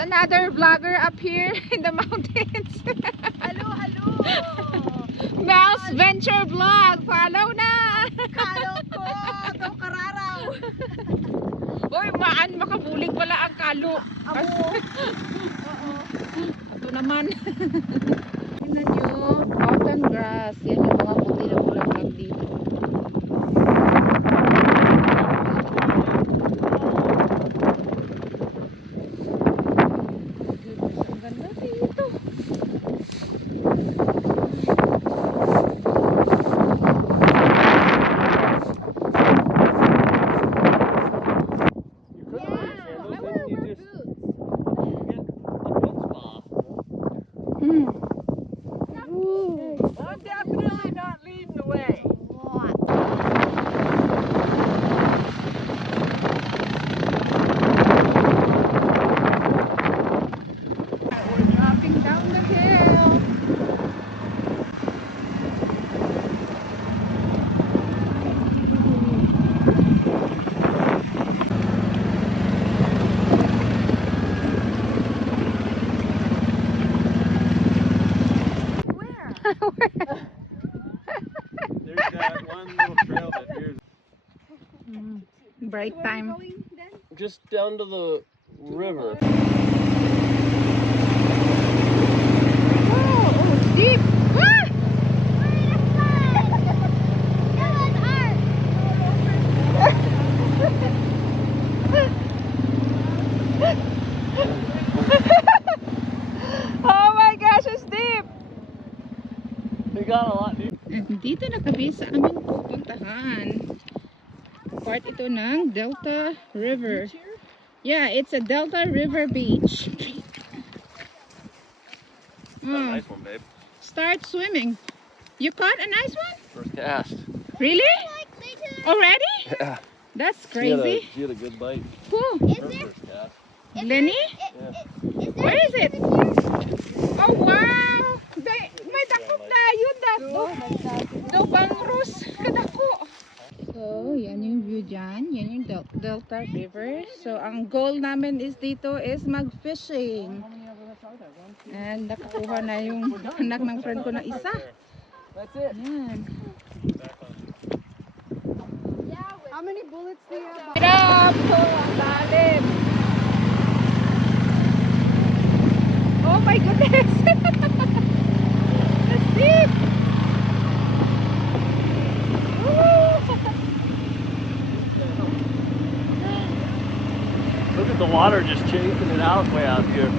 another vlogger up here in the mountains. Hello, hello! Mel's Venture Vlog. Follow na! Kalo ko! Itong kararaw! Uy, makabulig pala ang kalo. Amo! Ito naman. Tingnan nyo, cotton grass. Yan yung mga puti na bulaklak dito. Ang ganda dito. I'm definitely not leading the way. We're dropping down the hill. There's that one little trail that veers Break time. just down to the river. Oh, it's deep. Ah! Oh my gosh, it's deep. They got a lot deep. Dito na kami sa aming pupuntahan. Part ito ng Delta River. Yeah, it's a Delta River beach. Nice one, babe. Start swimming. You caught a nice one? First cast. Really? Already? Yeah. That's crazy. She had a good bite. Who? Her first cast. Lenny? Yeah. Where is it? Oh wow! May dakop na yun dato. Do bangrus kadako. So, yan yung view dyan. Yan yung Delta River. So, ang goal namin is dito is mag-fishing. And nakakuha na yung anak ng friend ko na isa. That's it. Yan. How many bullets do you have? Get up! Oh, ang lalim. Oh my goodness! That's deep! Look at the water just chasing it out way out here.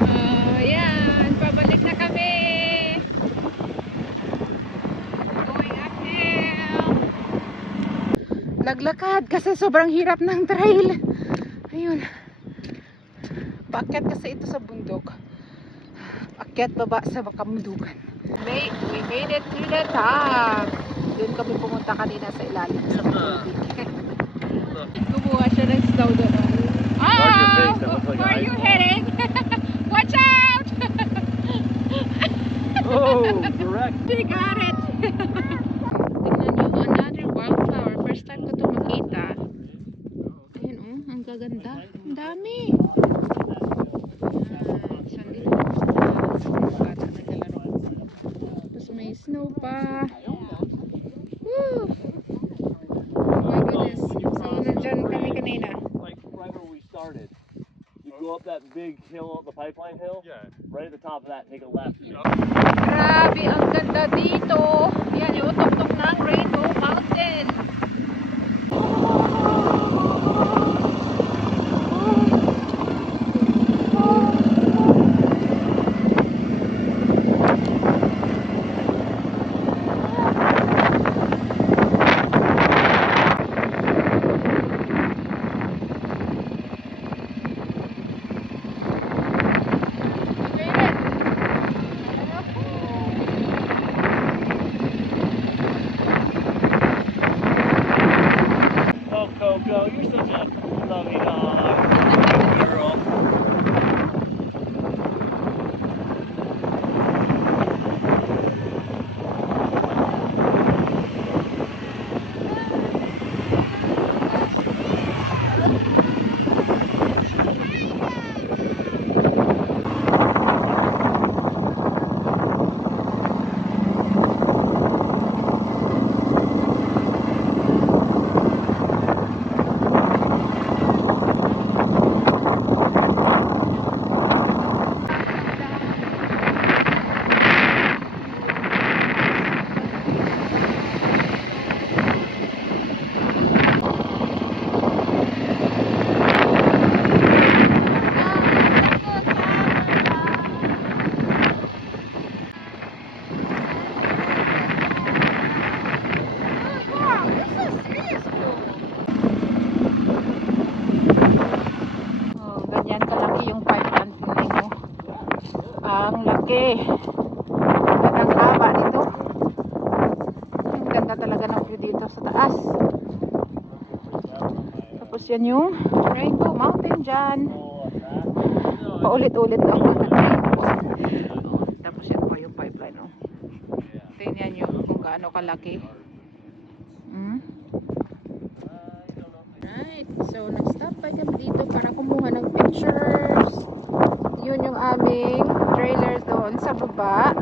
Oh, yan. Pabalik na kami. Going uphill. Naglakad kasi sobrang hirap ng trail. Ayun. Paakyat kasi ito sa bundok. Akyat baba sa kamundukan. We made it to the top. Doon kami pumunta kanina sa ilalim sa tubig. Kumuha siya ng snow doon. Mark your face, that looks like where are an you ice ball. heading? Watch out! Oh, correct. We got it! Tingnan nyo, another wildflower. First time ko ito makita. Ayun oh, ang gaganda. Ang dami! Saan dito? Bata naglalaro. Tapos may snow pa. Woo! Oh my goodness. So, nandyan kami kanina. Like right where we started. You go up that big hill, the pipeline hill. Yeah. Right at the top of that, take a left. Grabe, ang ganda dito. Yan, yung tuktok ng Rainbow Mountain. yan yung Rainbow Mountain dyan. Oh, that. Paulit-ulit lang naman. Oh, tapos yan pa yung pipeline. Oh. Tingnan nyo kung gaano kalaki. Right, so nag-stop by kami dito para kumuha ng pictures. Yun yung aming trailer doon sa baba.